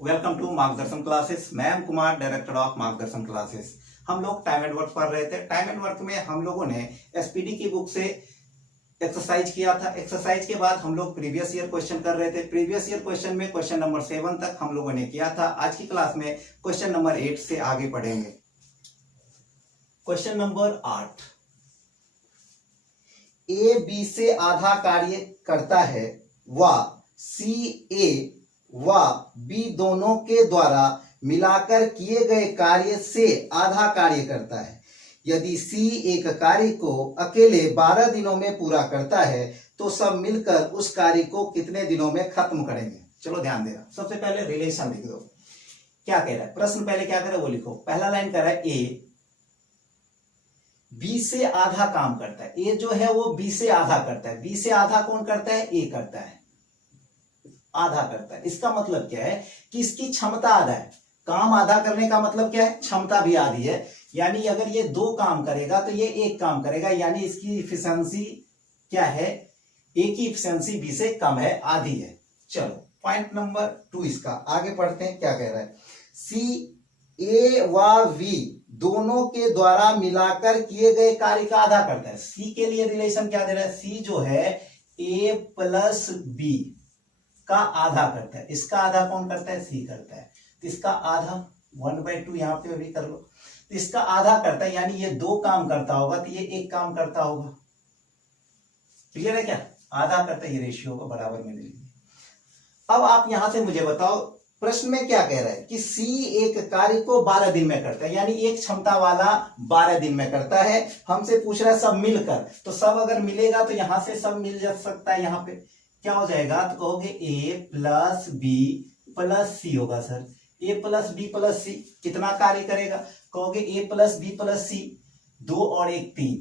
Welcome to मार्गदर्शन classes. मैं M Kumar, director of मार्गदर्शन क्लासेस। हम लोग टाइम एंड वर्क पढ़ रहे थे। टाइम एंड वर्क में हम लोगों ने एसपीडी की बुक से एक्सरसाइज किया था। एक्सरसाइज के बाद हम लोग प्रीवियस ईयर क्वेश्चन कर रहे थे। प्रीवियस ईयर क्वेश्चन में क्वेश्चन नंबर 7 तक हम लोगों ने किया था। आज की क्लास में क्वेश्चन नंबर 8 से आगे पढ़ेंगे। क्वेश्चन नंबर 8, ए बी से आधा कार्य करता है व सी ए व बी दोनों के द्वारा मिलाकर किए गए कार्य से आधा कार्य करता है। यदि सी एक कार्य को अकेले 12 दिनों में पूरा करता है तो सब मिलकर उस कार्य को कितने दिनों में खत्म करेंगे। चलो ध्यान देना। सबसे पहले रिलेशन लिख दो। क्या कह रहा है प्रश्न, पहले क्या करे वो लिखो। पहला लाइन कह रहा है ए बी से आधा काम करता है। ए जो है वो बी से आधा करता है। बी से आधा कौन करता है? ए करता है, आधा करता है। इसका मतलब क्या है कि इसकी क्षमता आधा है। काम आधा करने का मतलब क्या है? क्षमता भी आधी है। यानी अगर ये 2 काम करेगा तो ये 1 काम करेगा, यानी इसकी इफिशिएंसी क्या है? ए की इफिशिएंसी बी से कम है, आधी है। चलो पॉइंट नंबर 2 इसका आगे पढ़ते हैं। क्या कह रहा है? सी ए व बी दोनों के द्वारा मिलाकर किए गए कार्य का आधा करता है। सी के लिए रिलेशन क्या दे रहा है? सी जो है ए प्लस बी का आधा करता है। इसका आधा कौन करता है? सी करता है। तो इसका आधा 1/2 यहां पे भी कर लो। तो इसका आधा करता है, यानी ये 2 काम करता होगा तो ये 1 काम करता होगा। क्लियर है क्या? आधा करता है, ये रेशियो को बराबर में ले लीजिए। अब आप यहां से मुझे बताओ, प्रश्न में क्या कह रहा है कि सी एक कार्य को 12 दिन में करता है, यानी एक क्षमता वाला 12 दिन में करता है। हमसे पूछ रहा है सब मिलकर, तो सब अगर मिलेगा तो यहां से सब मिल जा सकता है। यहां पे क्या हो जाएगा? तो कहोगे ए प्लस बी प्लस सी होगा। सर ए प्लस बी प्लस सी कितना कार्य करेगा? कहोगे ए प्लस बी प्लस सी 2 और 1 3,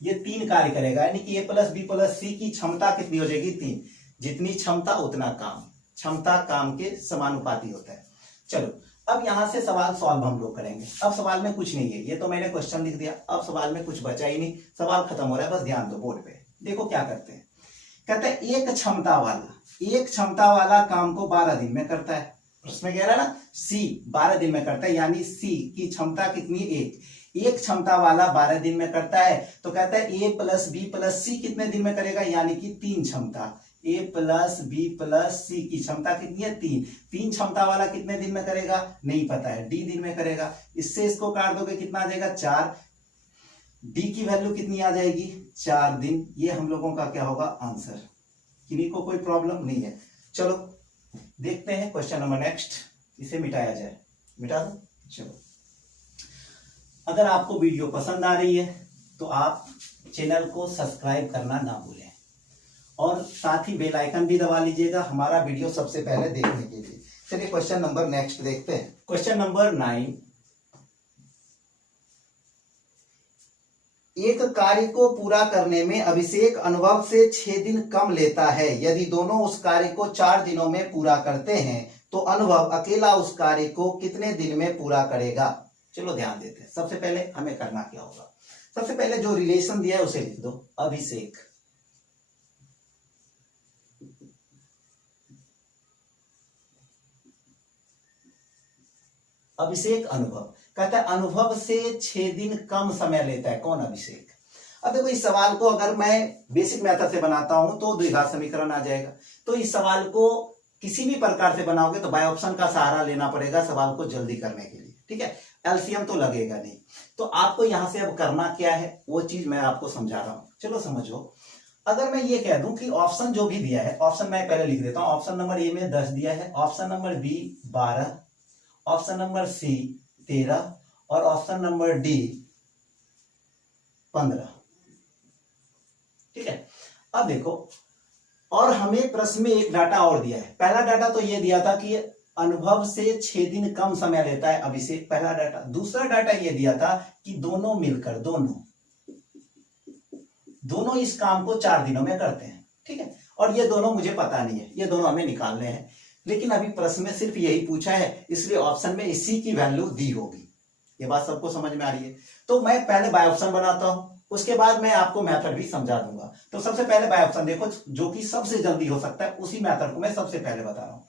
ये 3 कार्य करेगा। यानी कि ए प्लस बी प्लस सी की क्षमता कितनी हो जाएगी? 3। जितनी क्षमता उतना काम। क्षमता काम के समानुपाती होता है। चलो अब यहां से सवाल सॉल्व हम लोग करेंगे। अब सवाल में कुछ नहीं है, ये तो मैंने क्वेश्चन लिख दिया। अब सवाल में कुछ बचा ही नहीं, सवाल खत्म हो रहा है। बस ध्यान दो बोर्ड पे। देखो क्या करते हैं। कहते हैं एक क्षमता वाला काम को 12 दिन में करता है। प्रश्न कह रहा है ना सी 12 दिन में करता है, यानी सी की क्षमता कितनी? 1। एक क्षमता वाला 12 दिन में करता है, तो कहता है ए प्लस बी प्लस सी कितने दिन में करेगा? यानी कि 3 क्षमता। ए प्लस बी प्लस सी की क्षमता कितनी है? 3 क्षमता वाला कितने दिन में करेगा? नहीं पता है, डी दिन में करेगा। इससे इसको काट दोगे, कितना आ जाएगा? 4। डी की वैल्यू कितनी आ जाएगी? 4 दिन। ये हम लोगों का क्या होगा? आंसर। किन्हीं को कोई प्रॉब्लम नहीं है। चलो देखते हैं क्वेश्चन नंबर नेक्स्ट। इसे मिटाया जाए, मिटा दो। चलो, अगर आपको वीडियो पसंद आ रही है तो आप चैनल को सब्सक्राइब करना ना भूलें और साथ ही बेल आइकन भी दबा लीजिएगा हमारा वीडियो सबसे पहले देखने के लिए। चलिए क्वेश्चन नंबर नेक्स्ट देखते हैं। क्वेश्चन नंबर 9, एक कार्य को पूरा करने में अभिषेक अनुभव से 6 दिन कम लेता है। यदि दोनों उस कार्य को 4 दिनों में पूरा करते हैं तो अनुभव अकेला उस कार्य को कितने दिन में पूरा करेगा। चलो ध्यान देते हैं। सबसे पहले हमें करना क्या होगा? सबसे पहले जो रिलेशन दिया है उसे लिख दो। अभिषेक अनुभव, कहता है अनुभव से 6 दिन कम समय लेता है। कौन? अभिषेक। अब देखो इस सवाल को अगर मैं बेसिक मेथड से बनाता हूं तो द्विघात समीकरण आ जाएगा। तो इस सवाल को किसी भी प्रकार से बनाओगे तो बाय ऑप्शन का सहारा लेना पड़ेगा सवाल को जल्दी करने के लिए। ठीक है, एलसीएम तो लगेगा नहीं। तो आपको यहां से अब करना क्या है वो चीज मैं आपको समझा रहा हूं। चलो समझो। अगर मैं ये कह दूं कि ऑप्शन जो भी दिया है, ऑप्शन मैं पहले लिख देता हूं। ऑप्शन नंबर ए में 10 दिया है, option number B 12, option number C 13 और ऑप्शन नंबर डी 15। ठीक है, अब देखो, और हमें प्रश्न में एक डाटा और दिया है। पहला डाटा तो ये दिया था कि अनुभव से 6 दिन कम समय लेता है अभिषेक, पहला डाटा। दूसरा डाटा ये दिया था कि दोनों मिलकर दोनों इस काम को 4 दिनों में करते हैं। ठीक है, और ये दोनों मुझे पता नहीं है, ये दोनों हमें निकालने हैं। लेकिन अभी प्रश्न में सिर्फ यही पूछा है, इसलिए ऑप्शन में इसी की वैल्यू दी होगी। ये बात सबको समझ में आ रही है? तो मैं पहले बाय ऑप्शन बनाता हूं, उसके बाद मैं आपको मेथड भी समझा दूंगा। तो सबसे पहले बाय ऑप्शन देखो, जो कि सबसे जल्दी हो सकता है, उसी मेथड को मैं सबसे पहले बता रहा हूं।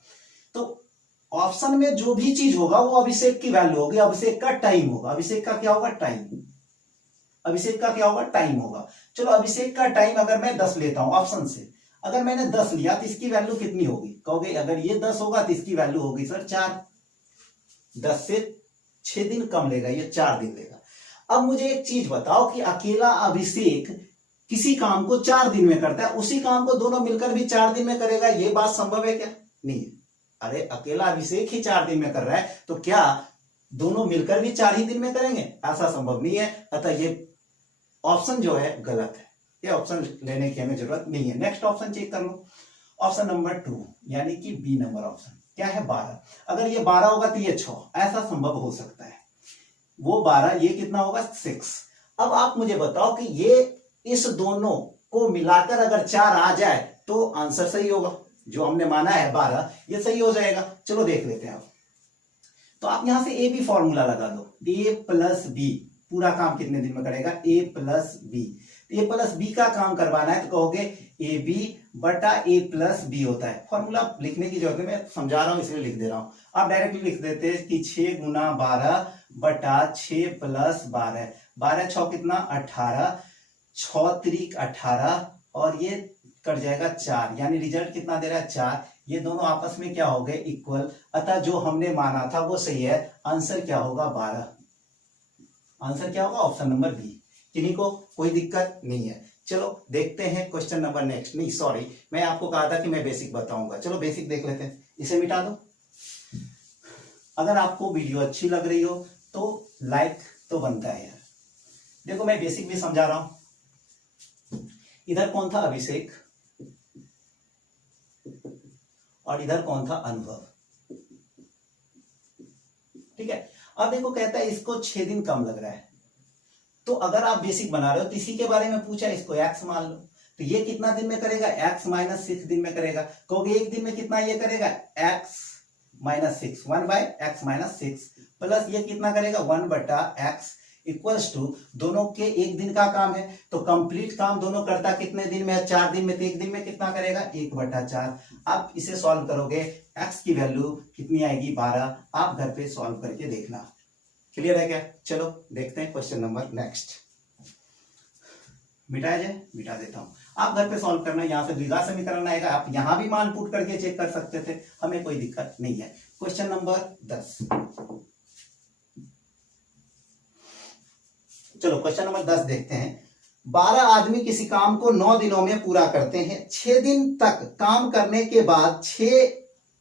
तो ऑप्शन में जो भी चीज होगा वो अभिषेक की वैल्यू होगी, अभिषेक का टाइम होगा। अभिषेक का क्या होगा? टाइम। अभिषेक का क्या होगा? टाइम होगा। चलो अभिषेक का टाइम अगर मैं 10 लेता हूं ऑप्शन से, अगर मैंने 10 लिया तो इसकी वैल्यू कितनी होगी? कहोगे अगर ये 10 होगा तो इसकी वैल्यू होगी सर 4। 10 से 6 दिन कम लेगा, ये 4 दिन लेगा। अब मुझे एक चीज बताओ कि अकेला अभिषेक किसी काम को 4 दिन में करता है, उसी काम को दोनों मिलकर भी 4 दिन में करेगा, ये बात संभव है क्या? नहीं है। अरे अकेला अभिषेक ही 4 दिन में कर रहा है तो क्या दोनों मिलकर भी 4 ही दिन में करेंगे? ऐसा संभव नहीं है। अतः ये ऑप्शन जो है गलत है, ये ऑप्शन लेने की हमें जरूरत नहीं है। नेक्स्ट ऑप्शन चेक कर लो, ऑप्शन नंबर 2 यानी कि बी नंबर ऑप्शन क्या है? 12। अगर ये 12 होगा तो ये 6, ऐसा संभव हो सकता है। वो 12, ये कितना होगा? 6। अब आप मुझे बताओ कि ये इस दोनों को मिलाकर अगर 4 आ जाए तो आंसर सही होगा। जो हमने माना है 12, ये सही हो जाएगा। चलो देख लेते हैं आप। तो आप यहां से ए बी फॉर्मूला लगा दो, ए प्लस बी पूरा काम कितने दिन में करेगा? ए प्लस बी। ए प्लस बी का काम करवाना है तो कहोगे ए बी बटा ए प्लस बी होता है। फॉर्मूला लिखने की जरूरत है, मैं समझा रहा हूं इसलिए लिख दे रहा हूं। आप डायरेक्टली लिख देते हैं कि 6 गुना 12 बटा 6 प्लस 12। 12 6 कितना? 18, 6 त्रिक 18 और ये कट जाएगा 4, यानी रिजल्ट कितना दे रहा है? 4। ये दोनों आपस में क्या हो गए? इक्वल। अतः जो हमने माना था वो सही है। आंसर क्या होगा? 12। आंसर क्या होगा? Option number B. किन्हीं को कोई दिक्कत नहीं है। चलो देखते हैं क्वेश्चन नंबर नेक्स्ट। नहीं सॉरी, मैं आपको कहा था कि मैं बेसिक बताऊंगा। चलो बेसिक देख लेते हैं, इसे मिटा दो। अगर आपको वीडियो अच्छी लग रही हो तो लाइक तो बनता है यार। देखो मैं बेसिक भी समझा रहा हूं। इधर कौन था? अभिषेक, और इधर कौन था? अनुभव। ठीक है। अब देखो कहता है इसको 6 दिन कम लग रहा है, तो अगर आप बेसिक बना रहे हो तो इसी के बारे में पूछा, इसको एक्स मान लो। तो ये कितना दिन में करेगा? एक्स माइनस 6 दिन में करेगा। कहोगे एक दिन में कितना ये करेगा? X minus 6, 1 by x minus 6 plus ये कितना करेगा? 1 बटा एक्स इक्वल्स टू, दोनों के एक दिन का काम है तो कंप्लीट काम दोनों करता कितने दिन में है? 4 दिन में। तो एक दिन में कितना करेगा? 1 बटा 4। आप इसे सॉल्व करोगे, एक्स की वैल्यू कितनी आएगी? 12। आप घर पे सॉल्व करके देखना। क्लियर है क्या? चलो देखते हैं क्वेश्चन नंबर नेक्स्ट। मिटाया जाए? मिटा देता हूं। आप घर पे सॉल्व करना, यहां से द्विघात समीकरण आएगा, आप यहां भी मान पुट करके चेक कर सकते थे, हमें कोई दिक्कत नहीं है। Question number 10। चलो क्वेश्चन नंबर 10 देखते हैं। 12 आदमी किसी काम को 9 दिनों में पूरा करते हैं। 6 दिन तक काम करने के बाद 6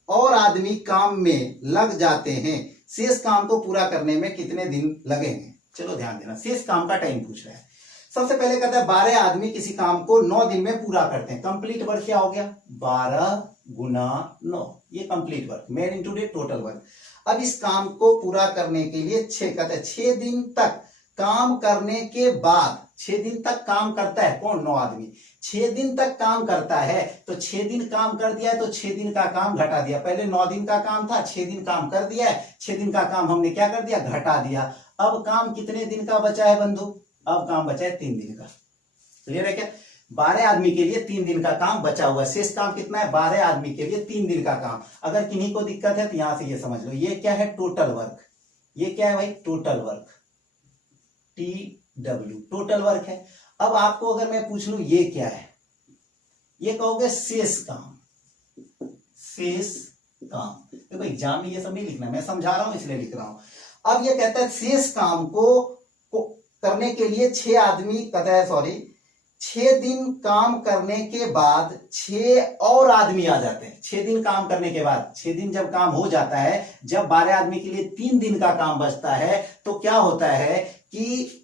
और आदमी काम में लग जाते हैं। शेष काम को पूरा करने में कितने दिन लगेंगे? चलो ध्यान देना, शेष काम का टाइम पूछ रहा है। सबसे पहले कहता है 12 आदमी किसी काम को 9 दिन में पूरा करते हैं। कंप्लीट वर्क क्या हो गया? 12 गुना 9, ये complete work, made into day total work. अब इस काम को पूरा करने के लिए 6 कहते हैं, 6 दिन तक काम करने के बाद, 6 दिन तक काम करता है कौन? 9 आदमी। 6 दिन तक काम करता है तो 6 दिन काम कर दिया है तो 6 दिन का काम घटा दिया। पहले 9 दिन का काम था, 6 दिन काम कर दिया है, 6 दिन का काम हमने क्या कर दिया? घटा दिया। अब काम कितने दिन का बचा है बंधु? अब काम बचा है 3 दिन का। क्लियर है क्या? 12 आदमी के लिए 3 दिन का काम बचा हुआ है। शेष काम कितना है? 12 आदमी के लिए 3 दिन का काम। अगर किन्हीं को दिक्कत है तो यहां से ये समझ लो, ये क्या है? Total work. ये क्या है भाई? Total work, TW total work है। अब आपको अगर मैं पूछ लूं ये क्या है? ये कहोगे शेष काम। शेष काम, देखो एग्जाम में ये सब नहीं लिखना, मैं समझा रहा हूं इसलिए लिख रहा हूं। अब ये कहता है शेष काम को करने के लिए 6 आदमी कहता है, सॉरी 6 दिन काम करने के बाद 6 और आदमी आ जाते हैं। 6 दिन काम करने के बाद, 6 दिन जब काम हो जाता है, जब 12 आदमी के लिए 3 दिन का काम बचता है तो क्या होता है कि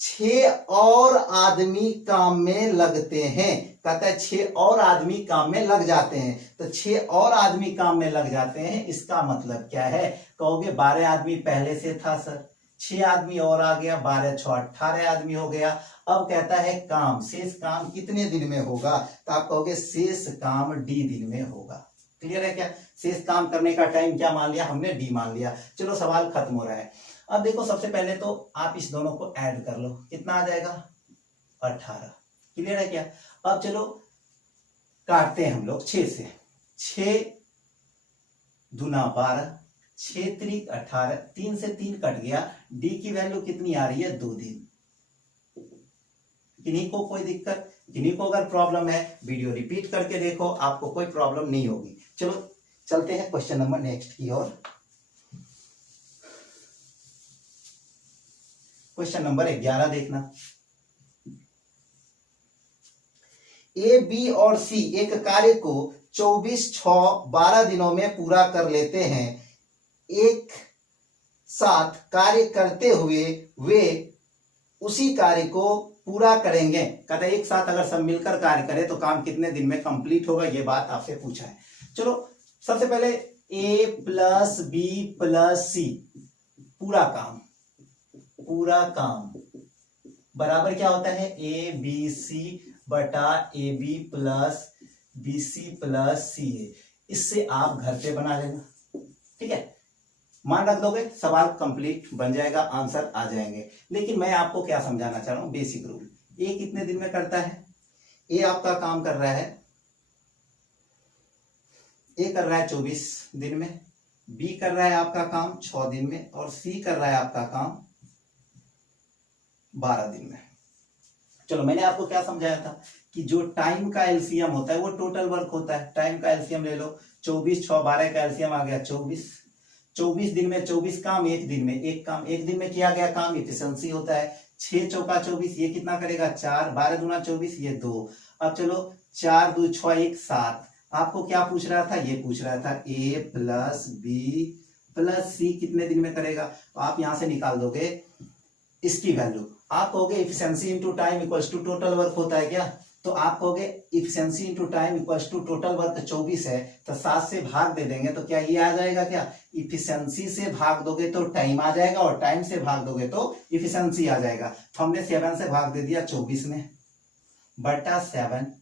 6 और आदमी काम में लगते हैं। कहता है 6 और आदमी काम में लग जाते हैं। तो 6 और आदमी काम में लग जाते हैं, इसका मतलब क्या है? कहोगे 12 आदमी पहले से था सर, 6 आदमी और आ गया, 12 6 18 आदमी हो गया। अब कहता है काम, शेष काम कितने दिन में होगा? तो आप कहोगे शेष काम D दिन में होगा। क्लियर है क्या? शेष काम करने का टाइम क्या मान लिया हमने? D मान लिया। चलो सवाल खत्म हो रहा है। अब देखो सबसे पहले तो आप इस दोनों को ऐड कर लो, कितना आ जाएगा? 18। क्लियर है क्या? अब चलो काटते हैं हम लोग 6 से। 6 दूना 12, 6 त्रिक 18, 3 से 3 कट गया, डी की वैल्यू कितनी आ रही है 2 दिन। किन्हीं को कोई दिक्कत, किन्हीं को अगर प्रॉब्लम है वीडियो रिपीट करके देखो, आपको कोई प्रॉब्लम नहीं होगी। चलो चलते हैं क्वेश्चन नंबर नेक्स्ट की ओर। क्वेश्चन नंबर 11 देखना। ए, बी और सी एक कार्य को 24/6/12 दिनों में पूरा कर लेते हैं। एक साथ कार्य करते हुए वे उसी कार्य को पूरा करेंगे। कहते हैं एक साथ अगर सब मिलकर कार्य करें तो काम कितने दिन में कंप्लीट होगा, ये बात आपसे पूछा है। चलो सबसे पहले ए प्लस बी प्लस सी पूरा काम बराबर क्या होता है, ए बी सी बटा A B plus B C plus C A. इससे आप घर पे बना लेना, ठीक है, मान रख दोगे, सवाल कंप्लीट बन जाएगा, आंसर आ जाएंगे। लेकिन मैं आपको क्या समझाना चाह रहा हूं, बेसिक रूल। ए कितने दिन में करता है, ए आपका काम कर रहा है, ए कर रहा है 24 दिन में, बी कर रहा है आपका काम 6 दिन में, और सी कर रहा है आपका काम 12 दिन में। चलो मैंने आपको क्या समझाया था कि जो टाइम का एलसीएम होता है वो टोटल वर्क होता है। टाइम का एलसीएम ले लो, 24 6 12 का एलसीएम आ गया 24 दिन में 24 काम, एक दिन में एक काम, एक दिन में किया गया काम इफिशिएंसी होता है। 6 चौका 24, ये कितना करेगा 4, 12 दूना 24, ये 2। अब चलो 4 2 6 1 7। आपको क्या पूछ रहा था, ये पूछ रहा था ए प्लस बी प्लस सी कितने दिन में करेगा। तो आप यहां से निकाल दोगे इसकी वैल्यू, आप कहोगे efficiency into time equals to total work होता है क्या, तो आप कहोगे efficiency into time equals to total work 24 है, तो 7 से भाग दे देंगे तो क्या ये आ जाएगा, क्या इफिशिएंसी से भाग दोगे तो टाइम आ जाएगा, और टाइम से भाग दोगे तो इफिशिएंसी आ जाएगा। तो हमने 7 से भाग दे दिया 24 में, बटा 7,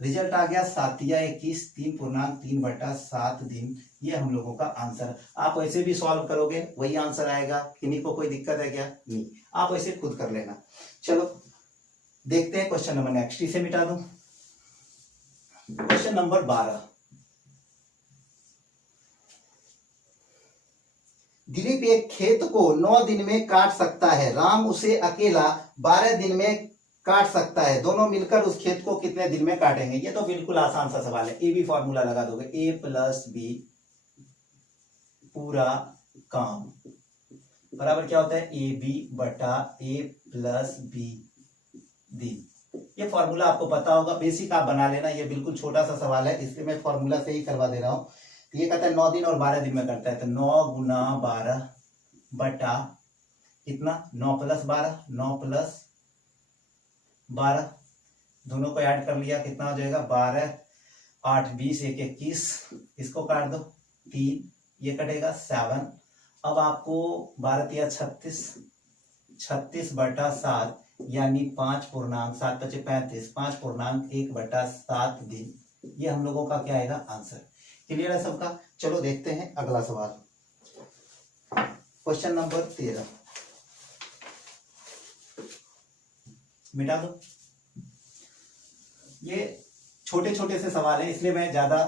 रिजल्ट आ गया 7 या 21, 3.3/7 दिन। ये हम लोगों का आंसर। आप वैसे भी सॉल्व करोगे वही आंसर आएगा, किन्हीं को कोई दिक्कत है क्या, नहीं, आप वैसे खुद कर लेना। चलो देखते हैं क्वेश्चन नंबर नेक्स्ट, इसे मिटा दूं। Question number 12। दिलीप एक खेत को 9 दिन में काट सकता है, राम उसे अकेला 12 दिन में काट सकता है, दोनों मिलकर उस खेत को कितने दिन में काटेंगे। ये तो बिल्कुल आसान सा सवाल है, ए बी फॉर्मूला लगा दोगे, ए प्लस बी पूरा काम बराबर क्या होता है, ए बी बटा ए प्लस बी दिन। ये फॉर्मूला आपको पता होगा, बेसिक आप बना लेना, ये बिल्कुल छोटा सा सवाल है, इसलिए मैं फॉर्मूला से ही करवा दे रहा हूं। तो ये कहता है 9 दिन और 12 दिन में करता है, तो 9 गुना 12 बटा कितना 9 + 12, 9 + 12, दोनों को ऐड कर लिया, कितना हो जाएगा 12 8 20 1 21, इसको काट दो 3, ये कटेगा 7। अब आपको 12 या 36, 36 बटा 7 यानी 5.7 × 35, 5.1/7 दिन। ये हम लोगों का क्या आएगा आंसर। क्लियर है सबका। चलो देखते हैं अगला सवाल, क्वेश्चन नंबर 13, मिटा दो। ये छोटे छोटे से सवाल है इसलिए मैं ज्यादा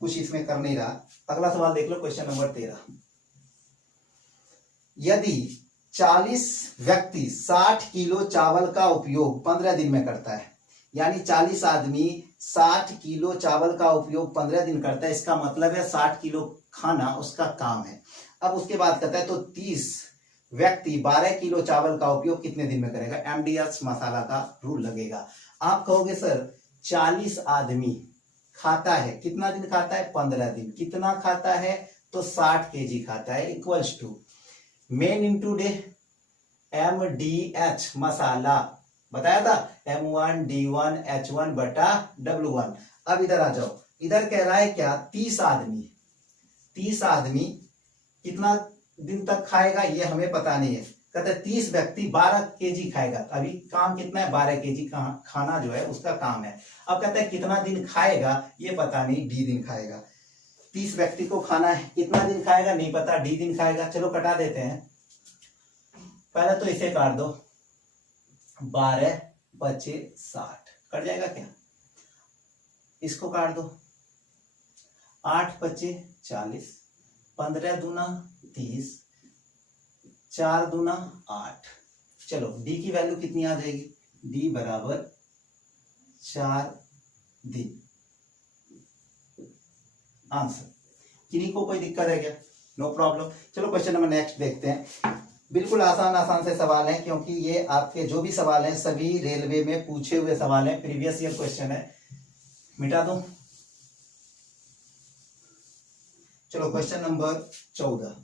कुछ इसमें कर नहीं रहा। अगला सवाल देख लो, क्वेश्चन नंबर 13। यदि 40 व्यक्ति 60 किलो चावल का उपयोग 15 दिन में करता है, यानी 40 आदमी 60 किलो चावल का उपयोग 15 दिन करता है, इसका मतलब है 60 किलो खाना उसका काम है। अब उसके बाद कहता है तो 30 व्यक्ति 12 किलो चावल का उपयोग कितने दिन में करेगा, एमडीएस मसाला का रूल लगेगा। आप कहोगे सर 40 आदमी खाता है, कितना दिन खाता है 15 दिन, कितना खाता है तो 60 केजी खाता है, equals to men into day MDH masala बताया था, M1D1H1 बटा W1। अब इधर आ जाओ, इधर कह रहा है क्या 30 आदमी कितना दिन तक खाएगा ये हमें पता नहीं है। कहते 30 व्यक्ति 12 केजी खाएगा, अभी काम कितना है 12 केजी खाना जो है उसका काम है। अब कहते हैं कितना दिन खाएगा ये पता नहीं, D दिन खाएगा। 30 व्यक्ति को खाना है, कितना दिन खाएगा नहीं पता, D दिन खाएगा। चलो कटा देते हैं, पहले तो इसे काट दो, 12 25 60 कट जाएगा क्या, इसको काट दो 8 25 40, 15 दूना 30, 4 दूना 8। चलो डी की वैल्यू कितनी आ जाएगी, डी बराबर 4 दिन। आंसर। किन्हीं को कोई दिक्कत है क्या? No problem. चलो क्वेश्चन नंबर नेक्स्ट देखते हैं। बिल्कुल आसान से सवाल है, क्योंकि ये आपके जो भी सवाल हैं सभी रेलवे में पूछे हुए सवाल हैं, प्रीवियस ईयर क्वेश्चन है। मिटा दूं। चलो क्वेश्चन नंबर 14।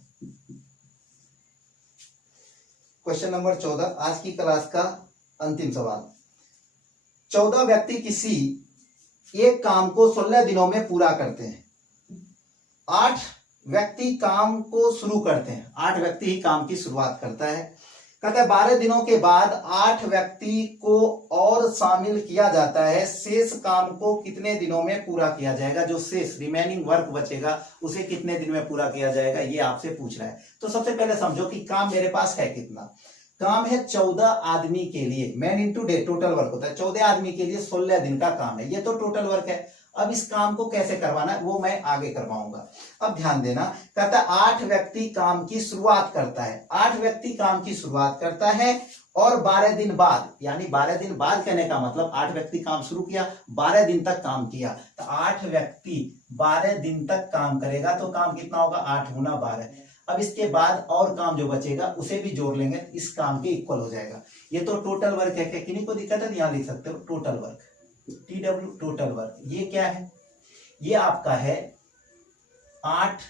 क्वेश्चन नंबर 14 आज की क्लास का अंतिम सवाल। 14 व्यक्ति किसी एक काम को 16 दिनों में पूरा करते हैं। 8 व्यक्ति काम को शुरू करते हैं, 8 व्यक्ति ही काम की शुरुआत करता है। कहता है 12 दिनों के बाद 8 व्यक्ति को और शामिल किया जाता है, शेष काम को कितने दिनों में पूरा किया जाएगा? जो शेष रिमेनिंग वर्क बचेगा उसे कितने दिन में पूरा किया जाएगा, ये आपसे पूछ रहा है। तो सबसे पहले समझो कि काम मेरे पास है कितना। काम है 14 आदमी के लिए, man into day total work होता है। 14 आदमी के लिए 16 दिन का काम है, ये तो टोटल वर्क है। अब इस काम को कैसे करवाना है वो मैं आगे करवाऊंगा। अब ध्यान देना, कहता है 8 व्यक्ति काम की शुरुआत करता है। 8 व्यक्ति काम की शुरुआत करता है और 12 दिन बाद, यानी 12 दिन बाद कहने का मतलब 8 व्यक्ति काम शुरू किया, 12 दिन तक काम किया, तो 8 व्यक्ति 12 दिन तक काम करेगा, तो काम कितना होगा, 8 गुना 12। अब इसके बाद और काम जो बचेगा उसे भी जोड़ लेंगे, इस काम के इक्वल हो जाएगा। ये तो टोटल वर्क है। क्या किन्हीं को दिक्कत है? यहां लिख सकते हो total work, TW total work. ये क्या है? ये आपका है 8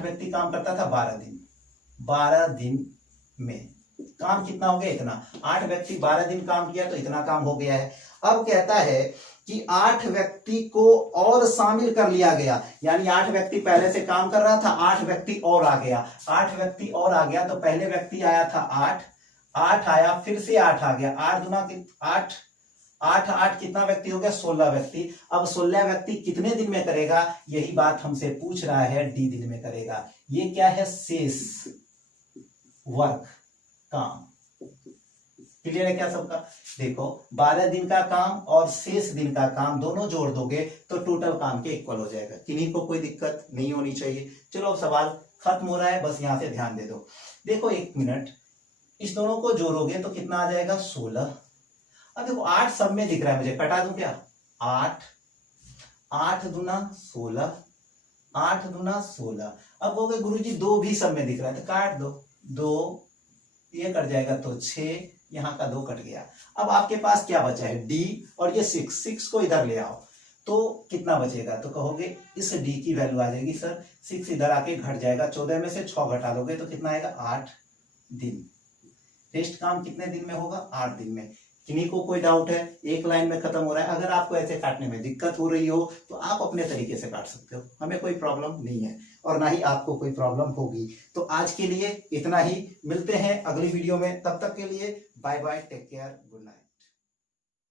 व्यक्ति काम करता था 12 दिन। 12 दिन में काम कितना हो गया? इतना। 8 व्यक्ति 12 दिन काम किया तो इतना काम हो गया है। अब कहता है कि 8 व्यक्ति को और शामिल कर लिया गया, यानी 8 व्यक्ति पहले से काम कर रहा था, 8 व्यक्ति और आ गया। 8 व्यक्ति और आ गया, तो पहले व्यक्ति आया था 8 आया, फिर से 8 आ गया। 8 गुना 8 कितना व्यक्ति हो गया? 16 व्यक्ति। अब 16 व्यक्ति कितने दिन में करेगा, यही बात हमसे पूछ रहा है। डी दिन में करेगा। ये क्या है? शेष वर्क काम। क्लियर है क्या सबका? देखो 12 दिन का काम और शेष दिन का काम दोनों जोड़ दोगे तो टोटल काम के इक्वल हो जाएगा। किन्हीं को कोई दिक्कत नहीं होनी चाहिए। चलो अब सवाल खत्म हो रहा है, बस यहां से ध्यान दे दो। देखो 1 मिनट, इस दोनों को जोड़ोगे तो कितना आ जाएगा? 16। अब देखो 8 सब में दिख रहा है, मुझे कटा दूं क्या? 8 दूना 16, 8 दूना 16। अब कहोगे गुरुजी 2 भी सब में दिख रहा है, तो काट दो। 2 ये कट जाएगा तो 6, यहाँ का 2 कट गया। अब आपके पास क्या बचा है? डी और ये 6 को इधर ले आओ तो कितना बचेगा? तो कहोगे इस डी की वैल्यू आ जाएगी सर 6 इधर आके घट जाएगा। 14 में से 6 घटा लोगे तो कितना आएगा? 8 दिन। रेस्ट काम कितने दिन में होगा? 8 दिन में। किन्हीं को कोई डाउट है? एक लाइन में खत्म हो रहा है। अगर आपको ऐसे काटने में दिक्कत हो रही हो तो आप अपने तरीके से काट सकते हो, हमें कोई प्रॉब्लम नहीं है और ना ही आपको कोई प्रॉब्लम होगी। तो आज के लिए इतना ही, मिलते हैं अगली वीडियो में। तब तक के लिए bye bye, take care, good night.